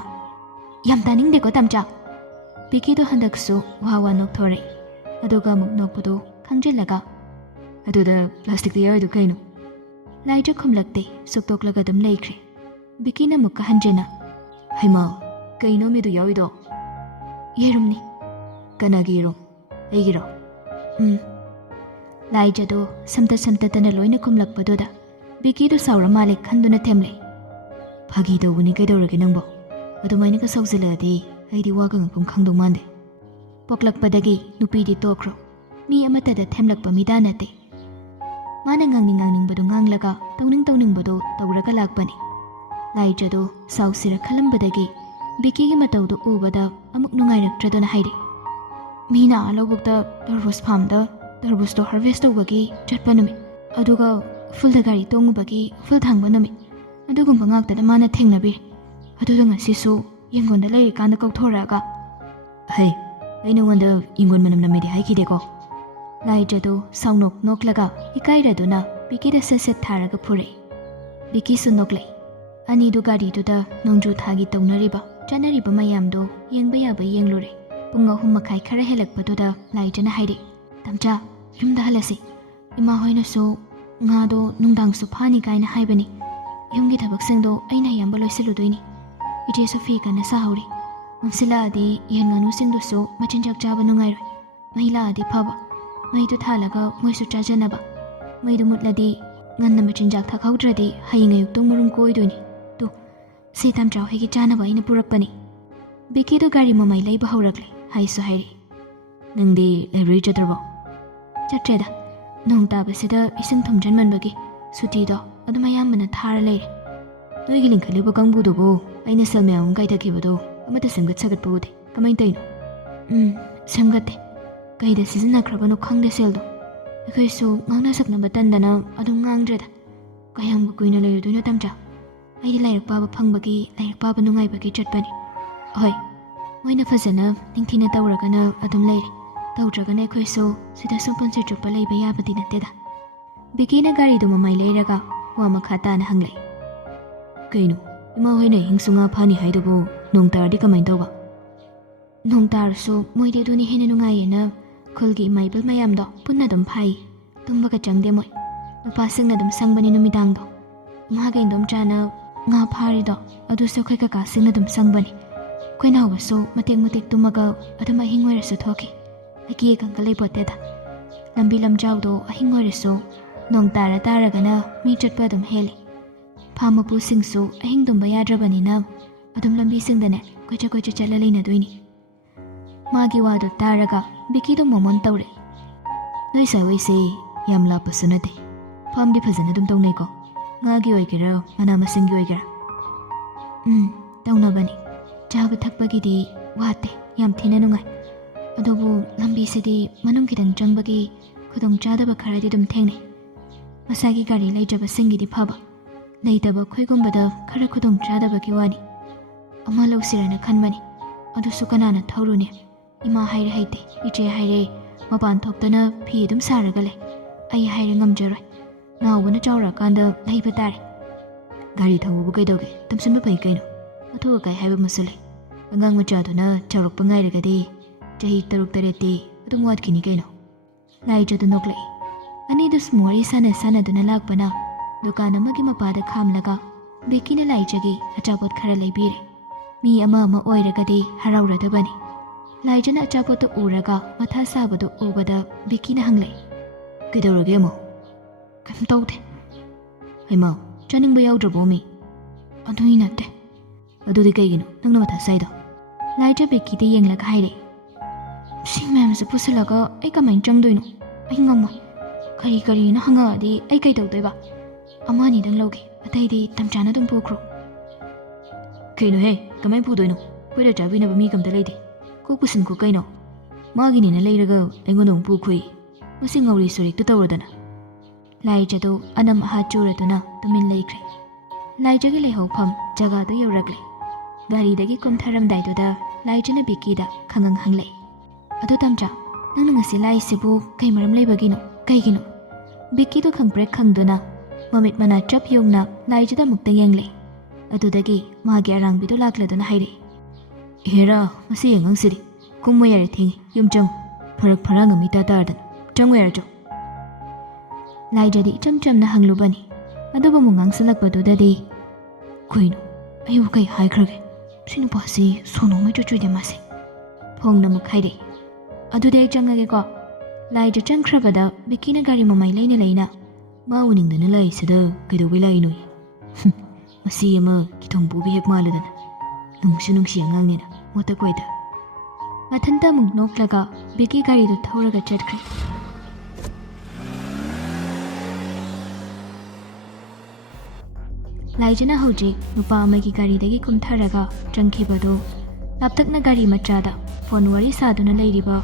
ꯌꯥꯝ ꯇꯥꯅꯤꯡꯗꯦꯀꯣ ꯇꯝꯆꯥ꯫ ꯕꯤꯀꯤꯗꯣ ꯍꯟꯗꯛꯁꯨ ꯋꯥ ꯋꯥ ꯅꯣꯛꯊꯣꯔꯛꯏ꯫ ꯑꯗꯨꯒ ꯑꯃꯨꯛ ꯅꯣꯛꯄꯗꯣ ꯈꯪꯖꯤꯜꯂꯒ, ꯑꯗꯨꯗ ꯄ꯭ꯂꯥꯁꯇꯤꯛꯇ ꯌꯥꯎꯔꯤꯗꯨ ꯀꯩꯅꯣ? ꯂꯥꯏꯖ ꯈꯨꯝꯂꯛꯇꯦ, ꯁꯨꯛꯇꯣꯛꯂꯒ ꯑꯗꯨꯝ ꯂꯩꯈ꯭ꯔꯦ꯫ ꯕꯤꯀꯤꯅ ꯑꯃꯨꯛꯀ ꯍꯟꯖꯤꯟꯅ, ꯍꯩꯃꯥ, ꯀꯩꯅꯣ ꯃꯤꯗꯨ ꯌꯥꯎꯔꯤꯗꯣ? ꯌꯦꯔꯨꯝꯅꯤ꯫ ꯀꯅꯥꯒꯤ ꯌꯦꯔꯨꯝ? ꯑꯩꯒꯤꯔꯣ? ꯂꯥꯏꯖꯗꯣ ꯁꯝꯇꯠ ꯁꯝꯇꯠꯇꯅ ꯂꯣꯏꯅ ꯈꯨꯝꯂꯛꯄꯗꯨꯗ ꯕꯤꯀꯤꯗꯣ ꯁꯥꯎꯔ ꯃꯥꯜꯂꯦ ꯈꯟꯗꯨꯅ ꯊꯦꯝꯂꯛꯏ꯫ ꯐꯥꯒꯤ ꯇꯧꯕꯅꯤ, ꯀꯩꯗꯧꯔꯒꯦ ꯅꯪꯕꯣ? ꯑꯗꯨꯃꯥꯏꯅꯒ ꯁꯧꯖꯤꯜꯂꯛꯑꯗꯤ ꯑꯩꯗꯤ ꯋꯥꯒ ꯉꯛꯄꯝ ꯈꯪꯗꯧ ꯃꯥꯟꯗꯦ꯫ ꯄꯣꯛꯂꯛꯄꯗꯒꯤ ꯅꯨꯄꯤꯗꯤ ꯇꯣꯛꯈ꯭ꯔꯣ, ꯃꯤ ꯑꯃꯠꯇꯗ ꯊꯦꯝꯂꯛꯄ ꯃꯤꯗꯥ ꯅꯠꯇꯦ꯫ ꯃꯥꯅ ꯉꯥꯡꯅꯤꯡꯕꯗꯣ ꯉꯥꯡꯂꯒ ꯇꯧꯅꯤꯡꯕꯗꯣ ꯇꯧꯔꯒ ꯂꯥꯛꯄꯅꯤ꯫ ꯂꯥꯏꯖꯗꯣ ꯁꯥꯎꯁꯤꯔ ꯈꯜꯂꯝꯕꯗꯒꯤ ꯕꯤꯀꯤꯒꯤ ꯃꯇꯧꯗꯣ ꯎꯕꯗ ꯑꯃꯨꯛ ꯅꯨꯡꯉꯥꯏꯔꯛꯇ꯭ꯔꯗꯨꯅ ꯍꯥꯏꯔꯛꯏ, ꯃꯤꯅ ꯂꯧꯕꯨꯛꯇ ꯇꯔꯕꯨꯁ ꯐꯥꯝꯗ ꯇꯔꯕꯨꯁꯇꯣ ꯍꯥꯔꯚꯦꯁ ꯇꯧꯕꯒꯤ ꯆꯠꯄ ꯅꯨꯃꯤꯠ, ꯑꯗꯨꯒ ꯎꯐꯨꯜꯗ ꯒꯥꯔꯤ ꯇꯣꯡꯉꯨꯕꯒꯤ ꯎꯐꯨꯜ ꯊꯥꯡꯕ ꯅꯨꯃꯤꯠ, ꯑꯗꯨꯒꯨꯝꯕ ꯉꯥꯛꯇꯗ ꯃꯥꯅ ꯊꯦꯡꯅꯕꯤꯔꯦ꯫ ꯑꯗꯨꯗ ꯉꯁꯤꯁꯨ ꯌꯦꯡꯒꯣꯟꯗ ꯂꯩꯔꯤꯀꯥꯟꯗ ꯀꯧꯊꯣꯔꯛꯑꯒ, ꯍꯩ, ꯑꯩ ꯅꯉꯣꯟꯗ ꯌꯦꯡꯒꯣꯟ ꯃꯅꯝ ꯅꯝꯃꯦꯗꯤ ꯍꯥꯏꯈꯤꯗꯦꯀꯣ? ꯂꯥꯏꯖꯗꯣ ꯁꯥꯎꯅꯣꯛ ꯅꯣꯛꯂꯒ ꯏꯀꯥꯏꯔꯗꯨꯅ ꯕꯤꯀꯤꯗ ꯁꯠ ꯊꯥꯔꯒ ꯐꯨꯔꯛꯏ꯫ ꯕꯤꯀꯤꯁꯨ ꯅꯣꯛꯂꯛꯏ꯫ ꯑꯅꯤꯗꯨ ꯒꯥꯔꯤꯗꯨꯗ ꯅꯣꯡꯖꯨ ꯊꯥꯒꯤ ꯇꯧꯅꯔꯤꯕ ꯆꯠꯅꯔꯤꯕ ꯃꯌꯥꯝꯗꯣ ꯌꯦꯡꯕ ꯌꯥꯕ ꯌꯦꯡꯂꯨꯔꯦ꯫ ꯄꯨꯡ 3:30 ꯈꯔ ꯍꯦꯜꯂꯛꯄꯗꯨꯗ ꯂꯥꯏꯖꯅ ꯍꯥꯏꯔꯛꯏ, ꯇꯝꯆꯥ, ꯌꯨꯝꯗ ꯍꯜꯂꯁꯤ꯫ ꯏꯃꯥ ꯍꯣꯏꯅꯁꯨ ꯉꯥꯗꯣ ꯅꯨꯡꯗꯥꯡꯁꯨ ꯐꯥꯅꯤ ꯀꯥꯏꯅ ꯍꯥꯏꯕꯅꯤ꯫ ꯌꯨꯝꯒꯤ ꯊꯕꯛꯁꯤꯡꯗꯣ ꯑꯩꯅ ꯑꯌꯥꯝꯕ ꯂꯣꯏꯁꯤꯜꯂꯨꯗꯣꯏꯅꯤ꯫ ꯏꯆꯦꯁꯨ ꯐꯤ ꯀꯟꯅ ꯁꯥꯍꯧꯔꯤ꯫ ꯃꯝꯁꯤꯜꯂꯛꯑꯗꯤ ꯌꯦꯟ ꯉꯥꯅꯨꯁꯤꯡꯗꯨꯁꯨ ꯃꯆꯤꯟꯖꯥꯛ ꯆꯥꯕ ꯅꯨꯡꯉꯥꯏꯔꯣꯏ꯫ ꯃꯩ ꯂꯥꯛꯑꯗꯤ ꯐꯕ, ꯃꯩꯗꯨ ꯊꯥꯜꯂꯒ ꯃꯣꯏꯁꯨ ꯆꯥꯖꯅꯕ꯫ ꯃꯩꯗꯨ ꯃꯨꯠꯂꯗꯤ ꯉꯟꯅ ꯃꯆꯤꯟꯖꯥꯛ ꯊꯛꯍꯧꯗ꯭ꯔꯗꯤ ꯍꯌꯦꯡ ꯑꯌꯨꯛꯇꯣ ꯃꯔꯨꯝ ꯀꯣꯏꯗꯣꯏꯅꯤ꯫ ꯇꯨ, ꯁꯤ ꯇꯝꯆꯥ ꯍꯣꯏꯒꯤ ꯆꯥꯅꯕ ꯑꯩꯅ ꯄꯨꯔꯛꯄꯅꯤ꯫ ꯕꯤꯀꯤꯗꯣ ꯒꯥꯔꯤ ꯃꯃꯩ ꯂꯩꯕ ꯍꯧꯔꯛꯂꯦ ꯍꯥꯏꯁꯨ ꯍꯥꯏꯔꯤ ꯅꯪꯗꯤ ꯂꯥꯏꯕ꯭ꯔꯦꯔꯤ ꯆꯠꯇ꯭ꯔꯕꯣ ꯆꯠꯇ꯭ꯔꯦꯗ ꯅꯣꯡ ꯇꯥꯕꯁꯤꯗ ꯏꯁꯤꯡ ꯊꯨꯝꯖꯟꯃꯟꯕꯒꯤ ꯁꯨꯇꯤꯗꯣ ꯑꯗꯨꯝ ꯑꯌꯥꯝꯕꯅ ꯊꯥꯔ ꯂꯩꯔꯦ ꯅꯣꯏꯒꯤ ꯂꯤꯡꯈꯠꯂꯤꯕ ꯀꯥꯡꯕꯨꯗꯨꯕꯨ ꯑꯩꯅ ꯁꯦꯜ ꯃꯌꯥꯝ ꯑꯃ ꯀꯥꯏꯊꯈꯤꯕꯗꯣ ꯑꯃꯠꯇ ꯁꯦꯝꯒꯠ ꯁꯥꯒꯠꯄ ꯎꯗꯦ ꯀꯃꯥꯏꯅ ꯇꯧꯔꯤꯅꯣ ꯁꯦꯝꯒꯠꯇꯦ ꯀꯩꯗ ꯁꯤꯖꯤꯟꯅꯈ꯭ꯔꯕꯅꯣ ꯈꯪꯗꯦ ꯁꯦꯜꯗꯣ ꯑꯩꯈꯣꯏꯁꯨ ꯉꯥꯡꯅ ꯁꯛꯅꯕ ꯇꯟꯗꯅ ꯑꯗꯨꯝ ꯉꯥꯡꯗ꯭ꯔꯦꯗ ꯀꯌꯥꯝꯕꯨ ꯀꯨꯏꯅ ꯂꯩꯔꯨꯗꯣꯏꯅꯣ ꯇꯝꯆꯥ ꯑꯩꯗꯤ ꯂꯥꯏꯔꯤꯛ ꯄꯥꯕ ꯐꯪꯕꯒꯤ ꯂꯥꯏꯔꯤꯛ ꯄꯥꯕ ꯅꯨꯡꯉꯥꯏꯕꯒꯤ ꯆꯠꯄꯅꯤ ꯑꯍꯣꯏ ꯃꯣꯏꯅ ꯐꯖꯅ ꯅꯤꯡꯊꯤꯅ ꯇꯧꯔꯒꯅ ꯑꯗꯨꯝ ꯂꯩꯔꯦ ꯇꯧꯗ꯭ꯔꯒꯅ ꯑꯩꯈꯣꯏꯁꯨ ꯁꯤꯗ ꯁꯨꯝ ꯄꯨꯟꯁꯤ ꯆꯨꯞꯄ ꯂꯩꯕ ꯌꯥꯕꯗꯤ ꯅꯠꯇꯦꯗ ꯕꯤꯀꯤꯅ ꯒꯥꯔꯤꯗꯨ ꯃꯃꯩ ꯂꯩꯔꯒ ꯋꯥ ꯃꯈꯥ ꯇꯥꯅ ꯍꯪꯂꯛꯏ ꯀꯩꯅꯣ ꯏꯃꯥ ꯍꯣꯏꯅ ꯑꯍꯤꯡꯁꯨ ꯉꯥ ꯐꯥꯅꯤ ꯍꯥꯏꯗꯨꯕꯨ ꯅꯣꯡ ꯇꯥꯔꯗꯤ ꯀꯃꯥꯏꯅ ꯇꯧꯕ ꯅꯣꯡ ꯇꯥꯔꯁꯨ ꯃꯣꯏꯗꯤ ꯑꯗꯨꯅ ꯍꯦꯟꯅ ꯅꯨꯡꯉꯥꯏꯌꯦꯅ ꯈꯨꯜꯒꯤ ꯏꯃꯥ ꯏꯕꯜ ꯃꯌꯥꯝꯗꯣ ꯄꯨꯟꯅ ꯑꯗꯨꯝ ꯐꯥꯏ ꯇꯨꯝꯕꯒ ꯆꯪꯗꯦ ꯃꯣꯏ ꯅꯨꯄꯥꯁꯤꯡꯅ ꯑꯗꯨꯝ ꯁꯪꯕꯅꯤ ꯅꯨꯃꯤꯗꯥꯡꯗꯣ ꯏꯃꯥꯒ ꯏꯟꯗꯣꯝꯆꯥꯅ ꯉꯥ ꯐꯥꯔꯤꯗꯣ ꯑꯗꯨꯁꯨ ꯑꯩꯈꯣꯏ ꯀꯀꯥꯁꯤꯡꯅ ꯑꯗꯨꯝ ꯁꯪꯕꯅꯤ ꯑꯩꯈꯣꯏ ꯅꯥꯎꯕꯁꯨ ꯃꯇꯦꯛ ꯃꯇꯦꯛ ꯇꯨꯝꯃꯒ ꯑꯗꯨꯝ ꯑꯍꯤꯡ ꯑꯣꯏꯔꯁꯨ ꯊꯣꯛꯈꯤ ꯑꯩꯒꯤ ꯑꯀꯪꯀ ꯂꯩꯄꯣꯠꯇꯦꯗ ꯂꯝꯕꯤ ꯂꯝꯖꯥꯎꯗꯣ ꯑꯍꯤꯡ ꯑꯣꯏꯔꯁꯨ ꯅꯣꯡ ꯇꯥꯔꯒꯅ ꯃꯤ ꯆꯠꯄ ꯑꯗꯨꯝ ꯍꯦꯜꯂꯤ ꯐꯥꯝ ꯃꯄꯨꯁꯤꯡꯁꯨ ꯑꯍꯤꯡ ꯇꯨꯝꯕ ꯌꯥꯗ꯭ꯔꯕꯅꯤꯅ ꯑꯗꯨꯝ ꯂꯝꯕꯤꯁꯤꯡꯗꯅꯦ ꯀꯣꯏꯆꯠ ꯆꯠꯂ ꯂꯩꯅꯗꯣꯏꯅꯤ ꯃꯥꯒꯤ ꯋꯥꯗꯣ ꯇꯥꯔꯒ ꯕꯤꯀꯤꯗꯣ ꯃꯣꯃꯣꯟ ꯇꯧꯔꯦ ꯅꯣꯏ ꯁꯥꯋꯩꯁꯦ ꯌꯥꯝ ꯂꯥꯞꯄꯁꯨ ꯅꯠꯇꯦ ꯐꯥꯝꯗꯤ ꯐꯖꯅ ꯑꯗꯨꯝ ꯇꯧꯅꯩꯀꯣ ꯉꯥꯒꯤ ꯑꯣꯏꯒꯦꯔꯥ ꯃꯅꯥ ꯃꯁꯤꯡꯒꯤ ꯑꯣꯏꯒꯦꯔꯥ ꯇꯧꯅꯕꯅꯤ ꯆꯥꯕ ꯊꯛꯄꯒꯤꯗꯤ ꯋꯥꯠꯇꯦ ꯌꯥꯝ ꯊꯤꯅ ꯅꯨꯡꯉꯥꯏ ꯑꯗꯨꯕꯨ ꯂꯝꯕꯤꯁꯤꯗꯤ ꯃꯅꯨꯡ ꯈꯤꯇꯪ ꯆꯪꯕꯒꯤ ꯈꯨꯗꯣꯡꯆꯥꯗꯕ ꯈꯔꯗꯤ ꯑꯗꯨꯝ ꯊꯦꯡꯅꯩ ꯃꯁꯥꯒꯤ ꯒꯥꯔꯤ ꯂꯩꯖꯕꯁꯤꯡꯒꯤꯗꯤ ꯐꯕ ꯂꯩꯇꯕ ꯑꯩꯈꯣꯏꯒꯨꯝꯕꯗ ꯈꯔ ꯈꯨꯗꯣꯡꯆꯥꯗꯕꯒꯤ ꯋꯥꯅꯤ ꯑꯃ ꯂꯧꯁꯤꯔꯅ ꯈꯟꯕꯅꯤ ꯑꯗꯨꯁꯨ ꯀꯅꯥꯅ ꯊꯧꯔꯨꯅꯤ ꯏꯃꯥ ꯍꯥꯏꯔꯦ ꯍꯩꯇꯦ ꯏꯆꯦ ꯍꯥꯏꯔꯦ ꯃꯄꯥꯟ ꯊꯣꯛꯇꯅ ꯐꯤ ꯑꯗꯨꯝ ꯁꯥꯔꯒ ꯂꯩ ꯑꯩ ꯍꯥꯏꯔꯦ ꯉꯝꯖꯔꯣꯏ ꯅꯥꯎꯕꯅ ꯆꯥꯎꯔꯛꯑꯀꯥꯟꯗ ꯂꯩꯕ ꯇꯥꯔꯦ ꯒꯥꯔꯤ ꯊꯧꯕꯕꯨ ꯀꯩꯗꯧꯒꯦ ꯇꯝꯁꯤꯟꯕ ꯐꯩ ꯀꯩꯅꯣ ꯑꯊꯨ ꯑꯀꯥꯏ ꯍꯥꯏꯕ ꯑꯃꯁꯨ ꯂꯩ ꯑꯉꯥꯡ ꯃꯆꯥꯗꯨꯅ ꯆꯥꯎꯔꯛꯄ ꯉꯥꯏꯔꯒꯗꯤ ꯆꯍꯤ 6-7ꯇꯤ ꯑꯗꯨꯝ ꯋꯥꯠꯈꯤꯅꯤ ꯀꯩꯅꯣ ꯂꯥꯏꯖꯗꯨ ꯅꯣꯛꯂꯛꯏ ꯑꯅꯤꯗꯨ ꯁꯨꯝ ꯋꯥꯔꯤ ꯁꯥꯟꯅꯗꯨꯅ ꯂꯥꯛꯄꯅ ꯗꯨꯀꯥꯟ ꯑꯃꯒꯤ ꯃꯄꯥꯗ ꯈꯥꯝꯂꯒ ꯕꯤꯀꯤꯅ ꯂꯥꯏꯖꯒꯤ ꯑꯆꯥꯄꯣꯠ ꯈꯔ ꯂꯩꯕꯤꯔꯦ ꯃꯤ ꯑꯃ ꯑꯣꯏꯔꯒꯗꯤ ꯍꯔꯥꯎꯔꯗꯕꯅꯤ ꯂꯥꯏꯖꯅ ꯑꯆꯥꯄꯣꯠꯇꯨ ꯎꯔꯒ ꯃꯊꯥ ꯁꯥꯕꯗꯨ ꯎꯕꯗ ꯕꯤꯀꯤꯅ ꯍꯪꯂꯛꯏ ꯀꯩꯗꯧꯔꯒꯦ ꯑꯃꯨꯛ ꯀꯩꯝ ꯇꯧꯗꯦ ꯍꯩꯃꯥ ꯆꯥꯅꯤꯡꯕ ꯌꯥꯎꯗ꯭ꯔꯕꯣ ꯃꯤ ꯑꯗꯨꯒꯤ ꯅꯠꯇꯦ ꯑꯗꯨꯗꯤ ꯀꯩꯒꯤꯅꯣ ꯅꯪꯅ ꯃꯊꯥ ꯁꯥꯏꯗꯣ ꯂꯥꯏꯖ ꯕꯤꯀꯤꯗ ꯌꯦꯡꯂꯒ ꯍꯥꯏꯔꯛꯏ ꯁꯤ ꯃꯌꯥꯝꯁꯦ ꯄꯨꯁꯤꯜꯂꯒ ꯑꯩ ꯀꯃꯥꯏꯅ ꯆꯪꯗꯣꯏꯅꯣ ꯑꯩ ꯉꯝꯃꯣꯏ ꯀꯔꯤꯅꯣ ꯍꯪꯉꯛꯑꯗꯤ ꯑꯩ ꯀꯩ ꯇꯧꯗꯣꯏꯕ ꯑꯃ ꯑꯅꯤꯗꯪ ꯂꯧꯒꯦ ꯑꯇꯩꯗꯤ ꯇꯝꯆꯥꯅ ꯑꯗꯨꯝ ꯄꯨꯈ꯭ꯔꯣ ꯀꯩꯅꯣꯍꯦ ꯀꯃꯥꯏꯅ ꯄꯨꯗꯣꯏꯅꯣ ꯑꯩꯈꯣꯏꯗ ꯆꯥꯕꯤꯅꯕ ꯃꯤ ꯀꯝꯇ ꯂꯩꯇꯦ ꯀꯣꯛ ꯄꯨꯁꯤꯟꯈꯣ ꯀꯩꯅꯣ ꯃꯥꯒꯤꯅꯦꯅ ꯂꯩꯔꯒ ꯑꯩꯉꯣꯟꯗ ꯑꯃꯨꯛ ꯄꯨꯈ꯭ꯔꯨꯏ ꯃꯁꯤ ꯉꯧꯔꯤ ꯁꯨꯔꯤꯛꯇ ꯇꯧꯔꯗꯅ ꯂꯥꯏꯖꯗꯨ ꯑꯅꯝ ꯑꯍꯥ ꯆꯨꯔꯗꯨꯅ ꯇꯨꯃꯤꯟ ꯂꯩꯈ꯭ꯔꯦ ꯂꯥꯏꯖꯒꯤ ꯂꯩꯍꯧꯐꯝ ꯖꯒꯥꯗꯨ ꯌꯧꯔꯛꯂꯦ ꯒꯥꯔꯤꯗꯒꯤ ꯀꯨꯝꯊꯔꯝꯗꯥꯏꯗꯨꯗ ꯂꯥꯏꯖꯅ ꯕꯤꯀꯤꯗ ꯈꯪꯉꯪ ꯍꯪꯂꯛꯏ ꯑꯗꯨ ꯇꯝꯆꯥ ꯅꯪꯅ ꯉꯁꯤ ꯂꯥꯛꯏꯁꯤꯕꯨ ꯀꯩ ꯃꯔꯝ ꯂꯩꯕꯒꯤꯅꯣ ꯀꯩꯒꯤꯅꯣ ꯕꯤꯀꯤꯗꯨ ꯈꯪꯄ꯭ꯔꯦꯛ ꯈꯪꯗꯨꯅ ꯃꯃꯤꯠ ꯃꯅꯥ ꯆꯞ ꯌꯨꯡꯅ ꯂꯥꯏꯖꯗ ꯑꯃꯨꯛꯇ ꯌꯦꯡꯂꯛꯏ ꯑꯗꯨꯗꯒꯤ ꯃꯥꯒꯤ ꯑꯔꯥꯡꯕꯤꯗꯨ ꯂꯥꯛꯂꯗꯨꯅ ꯍꯥꯏꯔꯛꯏ ꯏꯍꯦꯔꯥ ꯃꯁꯤ ꯑꯉꯥꯡꯁꯤꯗꯤ ꯀꯨꯝꯃ ꯌꯥꯔꯦ ꯊꯦꯡꯉꯤ ꯌꯨꯝ ꯆꯪꯉꯨ ꯐꯔꯛ ꯐꯔꯥꯡ ꯑꯃ ꯏꯇꯥ ꯇꯥꯔꯗꯅ ꯆꯪꯉꯨ ꯌꯥꯔꯖꯣ ꯂꯥꯏꯖꯗꯤ ꯏꯆꯝ ꯆꯝꯅ ꯍꯪꯂꯨꯕꯅꯤ ꯑꯗꯨꯕꯨ ꯑꯃꯨꯛ ꯉꯥꯡꯁꯤꯜꯂꯛꯄꯗꯨꯗꯗꯤ ꯀꯩꯅꯣ ꯑꯩꯕꯨ ꯀꯩ ꯍꯥꯏꯈ꯭ꯔꯒꯦ ꯁꯤ ꯅꯨꯄꯥꯁꯤ ꯁꯣꯅꯣꯃꯩ ꯆꯨꯆꯨꯏꯗꯦ ꯃꯥꯁꯦ ꯐꯣꯡꯅ ꯑꯃꯨꯛ ꯍꯥꯏꯔꯛꯏ ꯑꯗꯨꯗꯤ ꯑꯩ ꯆꯪꯉꯒꯦꯀꯣ ꯂꯥꯏꯖ ꯆꯪꯈ꯭ꯔꯕꯗ ꯕꯤꯀꯤꯅ ꯒꯥꯔꯤ ꯃꯃꯩ ꯂꯩꯅ ꯃꯥ ꯎꯅꯤꯡꯗꯅ ꯂꯥꯛꯏꯁꯤꯗ ꯀꯩꯗꯧꯕꯩ ꯂꯥꯛꯏꯅꯣ ꯃꯁꯤ ꯑꯃ ꯈꯤꯊꯣꯡ ꯄꯨꯕ ꯍꯦꯛ ꯃꯥꯜꯂꯗꯅ ꯅꯨꯡꯁꯤ ꯑꯉꯥꯡꯅꯤꯅ ꯃꯣꯠꯇ ꯀꯣꯏꯗ ꯃꯊꯟꯇ ꯑꯃꯨꯛ ꯅꯣꯛꯂꯒ ꯕꯤꯀꯤ ꯒꯥꯔꯤꯗꯨ ꯊꯧꯔꯒ ꯆꯠꯈ꯭ꯔꯦ ꯂꯥꯏꯖꯅ ꯍꯧꯖꯤꯛ ꯅꯨꯄꯥ ꯑꯃꯒꯤ ꯒꯥꯔꯤꯗꯒꯤ ꯀꯨꯝꯊꯔꯒ ꯆꯪꯈꯤꯕꯗꯨ ꯂꯥꯞꯇꯛꯅ ꯒꯥꯔꯤ ꯃꯆꯥꯗ ꯐꯣꯟ ꯋꯥꯔꯤ ꯁꯥꯗꯨꯅ ꯂꯩꯔꯤꯕ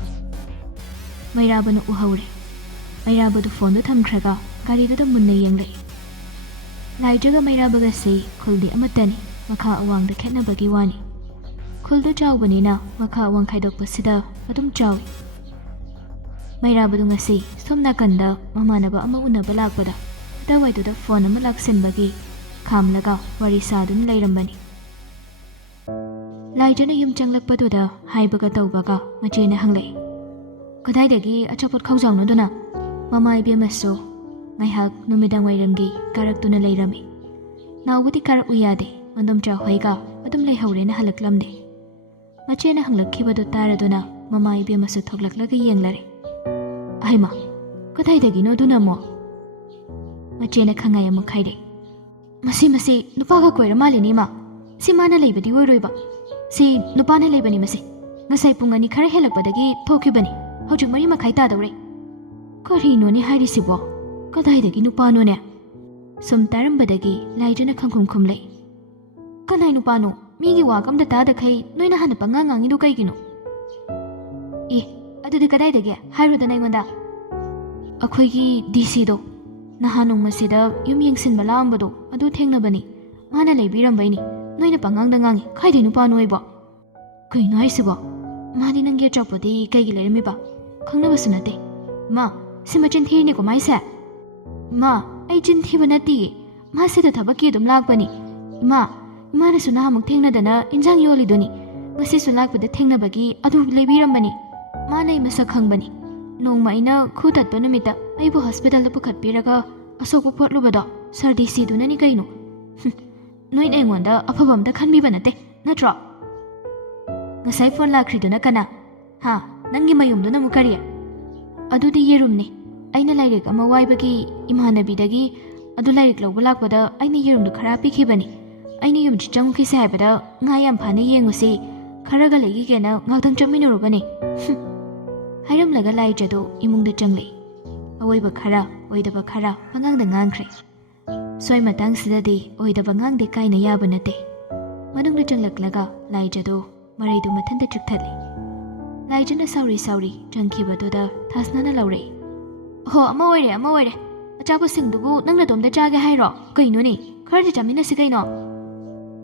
ꯃꯩꯔꯥꯕꯅ ꯎꯍꯧꯔꯦ ꯃꯩꯔꯥꯕꯗꯨ ꯐꯣꯟꯗꯨ ꯊꯝꯈ꯭ꯔꯒ ꯒꯥꯔꯤꯗꯨꯗ ꯃꯨꯟꯅ ꯌꯦꯡꯂꯛꯏ ꯂꯥꯏꯖꯒ ꯃꯩꯔꯥꯕꯒꯁꯤ ꯈꯨꯜꯗꯤ ꯑꯃꯠꯇꯅꯤ ꯃꯈꯥ ꯑꯋꯥꯡꯗ ꯈꯦꯠꯅꯕꯒꯤ ꯋꯥꯅꯤ ꯈꯨꯜꯗꯨ ꯆꯥꯎꯕꯅꯤꯅ ꯃꯈꯥ ꯑꯋꯥꯡ ꯈꯥꯏꯗꯣꯛꯄꯁꯤꯗ ꯑꯗꯨꯝ ꯆꯥꯎꯏ ꯃꯩꯔꯥꯕꯗꯨ ꯉꯁꯤ ꯁꯣꯝ ꯅꯥꯀꯟꯗ ꯃꯃꯥꯟꯅꯕ ꯑꯃ ꯎꯅꯕ ꯂꯥꯛꯄꯗ ꯑꯗꯨꯋꯥꯏꯗꯨꯗ ꯐꯣꯟ ꯑꯃ ꯂꯥꯛꯁꯤꯟꯕꯒꯤ ꯈꯥꯝꯂꯒ ꯋꯥꯔꯤ ꯁꯥꯗꯨꯅ ꯂꯩꯔꯝꯕꯅꯤ ꯂꯥꯏꯖꯅ ꯌꯨꯝ ꯆꯪꯂꯛꯄꯗꯨꯗ ꯍꯥꯏꯕꯒ ꯇꯧꯕꯒ ꯃꯆꯦꯅ ꯍꯪꯂꯛꯏ ꯀꯗꯥꯏꯗꯒꯤ ꯑꯆꯥꯄꯣꯠ ꯈꯥꯎꯖꯥꯎꯅꯗꯨꯅ ꯃꯃꯥ ꯏꯕꯦꯝꯃꯁꯨ ꯉꯥꯏꯍꯥꯛ ꯅꯨꯃꯤꯗꯥꯡ ꯋꯥꯏꯔꯝꯒꯤ ꯀꯥꯔꯛꯇꯨꯅ ꯂꯩꯔꯝꯃꯤ ꯅꯥꯎꯕꯨꯗꯤ ꯀꯥꯔꯛꯎ ꯌꯥꯗꯦ ꯃꯟꯗꯣꯝꯆꯥ ꯍꯣꯏꯒ ꯑꯗꯨꯝ ꯂꯩꯍꯧꯔꯦꯅ ꯍꯜꯂꯛꯂꯝꯗꯦ ꯃꯆꯦꯅ ꯍꯪꯂꯛꯈꯤꯕꯗꯨ ꯇꯥꯔꯗꯨꯅ ꯃꯃꯥ ꯏꯕꯦꯝꯃꯁꯨ ꯊꯣꯛꯂꯛꯂꯒ ꯌꯦꯡꯂꯔꯦ ꯑꯍꯩꯃꯥ ꯀꯗꯥꯏꯗꯒꯤꯅꯣ ꯑꯗꯨꯅ ꯑꯃꯨꯛ ꯃꯆꯦꯅ ꯈꯪꯉꯥꯏ ꯑꯃꯨꯛ ꯍꯥꯏꯔꯛꯏ ꯃꯁꯤ ꯅꯨꯄꯥꯒ ꯀꯣꯏꯔ ꯃꯥꯜꯂꯤꯅꯤ ꯃꯥ ꯁꯤ ꯃꯥꯅ ꯂꯩꯕꯗꯤ ꯑꯣꯏꯔꯣꯏꯕ ꯁꯤ ꯅꯨꯄꯥꯅ ꯂꯩꯕꯅꯤ ꯃꯁꯤ ꯉꯁꯥꯏ ꯄꯨꯡ 2 ꯈꯔ ꯍꯦꯜꯂꯛꯄꯗꯒꯤ ꯊꯣꯛꯈꯤꯕꯅꯤ ꯍꯧꯖꯤꯛ 4 ꯃꯈꯥꯏ ꯇꯥꯗꯧꯔꯦ ꯀꯔꯤꯅꯣꯅꯦ ꯍꯥꯏꯔꯤꯁꯤꯕꯣ ꯀꯗꯥꯏꯗꯒꯤ ꯅꯨꯄꯥꯅꯣꯅꯦ ꯁꯨꯝ ꯇꯥꯔꯝꯕꯗꯒꯤ ꯂꯥꯏꯖꯅ ꯈꯪꯈꯨꯝ ꯈꯨꯝꯂꯩ ꯀꯅꯥꯏ ꯅꯨꯄꯥꯅꯣ ꯃꯤꯒꯤ ꯋꯥ ꯑꯝꯇ ꯇꯥꯗꯈꯩ ꯅꯣꯏꯅ ꯍꯥꯟꯅ ꯄꯪꯉꯥꯡ ꯉꯥꯡꯉꯤꯗꯣ ꯀꯩꯒꯤꯅꯣ ꯑꯦ ꯑꯗꯨꯗꯤ ꯀꯗꯥꯏꯗꯒꯤ ꯍꯥꯏꯔꯨꯗꯅ ꯑꯩꯉꯣꯟꯗ ꯑꯩꯈꯣꯏꯒꯤ ꯗꯤꯁꯤꯗꯣ ꯅꯍꯥꯟ ꯅꯣꯡꯃꯁꯤꯗ ꯌꯨꯝ ꯌꯦꯡꯁꯤꯟꯕ ꯂꯥꯛꯑꯝꯕꯗꯣ ꯑꯗꯨ ꯊꯦꯡꯅꯕꯅꯤ ꯃꯥꯅ ꯂꯩꯕꯤꯔꯝꯕꯩꯅꯤ ꯅꯣꯏꯅ ꯄꯪꯉꯥꯡꯗ ꯉꯥꯡꯉꯤ ꯈꯥꯏꯗꯩ ꯅꯨꯄꯥꯅꯣ ꯑꯣꯏꯕꯣ ꯀꯩꯅꯣ ꯍꯥꯏꯁꯤꯕꯣ ꯃꯥꯗꯤ ꯅꯪꯒꯤ ꯑꯆꯥꯄꯣꯠꯇꯤ ꯀꯩꯒꯤ ꯂꯩꯔꯝꯃꯤꯕ ꯈꯪꯅꯕꯁꯨ ꯅꯠꯇꯦ ꯃꯥ ꯁꯤ ꯃꯆꯤꯟ ꯊꯤꯔꯤꯅꯤꯀꯣ ꯃꯥꯏꯁꯦ ꯃꯥ ꯑꯩ ꯆꯤꯟ ꯊꯤꯕ ꯅꯠꯇꯤꯌꯦ ꯃꯥ ꯁꯤꯗ ꯊꯕꯛꯀꯤ ꯑꯗꯨꯝ ꯂꯥꯛꯄꯅꯤ ꯏꯃꯥꯅꯁꯨ ꯅꯍꯥꯟꯃꯨꯛ ꯊꯦꯡꯅꯗꯅ ꯏꯟꯖꯥꯡ ꯌꯣꯜꯂꯤꯗꯨꯅꯤ ꯉꯁꯤꯁꯨ ꯂꯥꯛꯄꯗ ꯊꯦꯡꯅꯕꯒꯤ ꯑꯗꯨ ꯂꯩꯕꯤꯔꯝꯕꯅꯤ ꯃꯥꯅ ꯑꯩ ꯃꯁꯛ ꯈꯪꯕꯅꯤ ꯅꯣꯡꯃ ꯑꯩꯅ ꯈꯨ ꯇꯠꯄ ꯅꯨꯃꯤꯠꯇ ꯑꯩꯕꯨ ꯍꯣꯁꯄꯤꯇꯥꯜꯗ ꯄꯨꯈꯠꯄꯤꯔꯒ ꯑꯁꯣꯛꯄ ꯄꯣꯠꯂꯨꯕꯗꯣ ꯁꯥꯔ ꯗꯤꯁꯤꯗꯨꯅꯅꯤ ꯀꯩꯅꯣ ꯅꯣꯏꯅ ꯑꯩꯉꯣꯟꯗ ꯑꯐꯕ ꯑꯝꯇ ꯈꯟꯕꯤꯕ ꯅꯠꯇꯦ ꯅꯠꯇ꯭ꯔꯣ ꯉꯁꯥꯏ ꯐꯣꯟ ꯂꯥꯛꯈ꯭ꯔꯤꯗꯨꯅ ꯀꯅꯥ ꯅꯪꯒꯤ ꯃꯌꯨꯝꯗꯨꯅ ꯑꯃꯨꯛ ꯀꯔꯤ ꯑꯗꯨꯗꯤ ꯌꯦꯔꯨꯝꯅꯤ ꯑꯩꯅ ꯂꯥꯏꯔꯤꯛ ꯑꯃ ꯋꯥꯏꯕꯒꯤ ꯏꯃꯥꯟꯅꯕꯤꯗꯒꯤ ꯑꯗꯨ ꯂꯥꯏꯔꯤꯛ ꯂꯧꯕ ꯂꯥꯛꯄꯗ ꯑꯩꯅ ꯌꯦꯔꯨꯝꯗꯨ ꯈꯔ ꯄꯤꯈꯤꯕꯅꯤ ꯑꯩꯅ ꯌꯨꯝꯁꯤ ꯆꯪꯉꯨꯈꯤꯁꯦ ꯍꯥꯏꯕꯗ ꯉꯥ ꯌꯥꯝ ꯐꯥꯅ ꯌꯦꯡꯉꯨꯁꯤ ꯈꯔꯒ ꯂꯩꯈꯤꯒꯦꯅ ꯉꯥꯛꯇꯪ ꯆꯠꯃꯤꯟꯅꯔꯨꯕꯅꯤ ꯍꯥꯏꯔꯝꯂꯒ ꯂꯥꯏꯖꯗꯨ ꯏꯃꯨꯡꯗ ꯆꯪꯂꯛꯏ ꯑꯋꯣꯏꯕ ꯈꯔ ꯑꯣꯏꯗꯕ ꯈꯔ ꯄꯉꯥꯡꯗ ꯉꯥꯡꯈ꯭ꯔꯦ ꯁ꯭ꯋꯥꯏ ꯃꯇꯥꯡꯁꯤꯗꯗꯤ ꯑꯣꯏꯗꯕ ꯉꯥꯡꯗꯦ ꯀꯥꯏꯅ ꯌꯥꯕ ꯅꯠꯇꯦ ꯃꯅꯨꯡꯗ ꯆꯪꯂꯛꯂꯒ ꯂꯥꯏꯖꯗꯨ ꯃꯔꯩꯗꯨ ꯃꯊꯟꯇ ꯆꯤꯛꯊꯠꯂꯤ ꯂꯥꯏꯖꯅ ꯁꯥꯎꯔꯤ ꯆꯪꯈꯤꯕꯗꯨꯗ ꯊꯥꯁꯅꯥꯅ ꯂꯧꯔꯛꯏ ꯍꯣ ꯑꯃ ꯑꯣꯏꯔꯦ ꯑꯆꯥꯄꯣꯠꯁꯤꯡꯗꯨꯕꯨ ꯅꯪ ꯅꯇꯣꯝꯗ ꯆꯥꯒꯦ ꯍꯥꯏꯔꯣ ꯀꯩꯅꯣꯅꯦ ꯈꯔꯗꯤ ꯆꯥꯃꯤꯟꯅꯁꯤ ꯀꯩꯅꯣ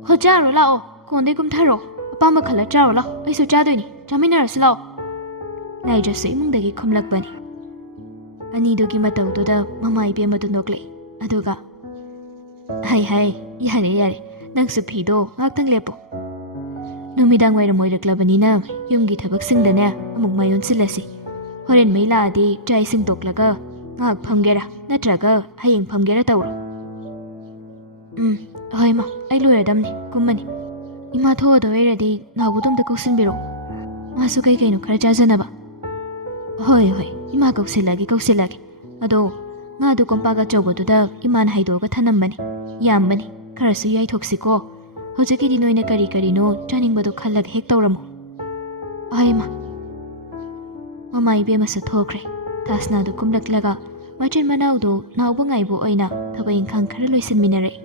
ꯍꯣ ꯆꯥꯔꯣ ꯂꯥꯛꯑꯣ ꯀꯣꯟꯗꯩ ꯀꯨꯝꯊꯔꯣ ꯑꯄꯥꯝꯕ ꯈꯜꯂ ꯆꯥꯔꯣ ꯂꯥꯛꯑꯣ ꯑꯩꯁꯨ ꯆꯥꯗꯣꯏꯅꯤ ꯆꯥꯃꯤꯟꯅꯔꯁꯤ ꯂꯥꯛꯑꯣ ꯂꯥꯏꯖꯁꯨ ꯏꯃꯨꯡꯗꯒꯤ ꯈꯨꯝꯂꯛꯄꯅꯤ ꯑꯅꯤꯗꯨꯒꯤ ꯃꯇꯧꯗꯨꯗ ꯃꯃꯥ ꯏꯕꯦꯝꯃꯗꯨ ꯅꯣꯛꯂꯛꯏ ꯑꯗꯨꯒ ꯍꯥꯏ ꯌꯥꯔꯦ ꯅꯪꯁꯨ ꯐꯤꯗꯣ ꯉꯥꯛꯇꯪ ꯂꯦꯞꯄꯣ ꯅꯨꯃꯤꯗꯥꯡ ꯋꯥꯏꯔꯝ ꯑꯣꯏꯔꯛꯂꯕꯅꯤꯅ ꯌꯨꯝꯒꯤ ꯊꯕꯛꯁꯤꯡꯗꯅꯦ ꯑꯃꯨꯛ ꯃꯥꯏꯑꯣꯟꯁꯤꯜꯂꯁꯤ ꯍꯣꯔꯦꯟ ꯃꯩ ꯂꯥꯛꯑꯗꯤ ꯆꯥꯛ ꯏꯁꯤꯡ ꯇꯣꯛꯂꯒ ꯉꯥꯏꯍꯥꯛ ꯐꯝꯒꯦꯔꯥ ꯅꯠꯇ꯭ꯔꯒ ꯍꯌꯦꯡ ꯐꯝꯒꯦꯔꯥ ꯇꯧꯔꯣ ꯍꯣꯏ ꯃꯥ ꯑꯩ ꯂꯣꯏꯔꯗꯝꯅꯤ ꯀꯨꯝꯃꯅꯤ ꯏꯃꯥ ꯊꯣꯛꯑꯗꯣꯏꯔꯗꯤ ꯅꯥꯎꯕꯗꯣꯝꯇ ꯀꯧꯁꯤꯟꯕꯤꯔꯛꯑꯣ ꯃꯥꯁꯨ ꯀꯩꯅꯣ ꯈꯔ ꯆꯥꯖꯅꯕ ꯍꯣꯏ ꯏꯃꯥ ꯀꯧꯁꯤꯜꯂꯒꯦ ꯑꯗꯣ ꯉꯥꯗꯨ ꯀꯣꯝꯄꯥꯛ ꯑꯆꯧꯕꯗꯨꯗ ꯏꯃꯥꯅ ꯍꯩꯗꯣꯛꯑꯒ ꯊꯅꯝꯕꯅꯤ ꯌꯥꯝꯕꯅꯤ ꯈꯔꯁꯨ ꯌꯥꯏꯊꯣꯛꯁꯤꯀꯣ ꯍꯧꯖꯤꯛꯀꯤꯗꯤ ꯅꯣꯏꯅ ꯀꯔꯤꯅꯣ ꯆꯥꯅꯤꯡꯕꯗꯣ ꯈꯜꯂꯒ ꯍꯦꯛ ꯇꯧꯔꯝꯃꯣ ꯍꯣꯏ ꯃꯃꯥ ꯏꯕꯦꯝꯃꯁꯨ ꯊꯣꯛꯈ꯭ꯔꯦ ꯊꯥꯁꯅꯥꯗꯨ ꯀꯨꯝꯂꯛꯂꯒ ꯃꯆꯤꯟ ꯃꯅꯥꯎꯗꯨ ꯅꯥꯎꯕ ꯉꯥꯏꯕ ꯑꯣꯏꯅ ꯊꯕꯛ ꯏꯪꯈꯥꯡ ꯈꯔ ꯂꯣꯏꯁꯤꯟꯃꯤꯟꯅꯔꯛꯏ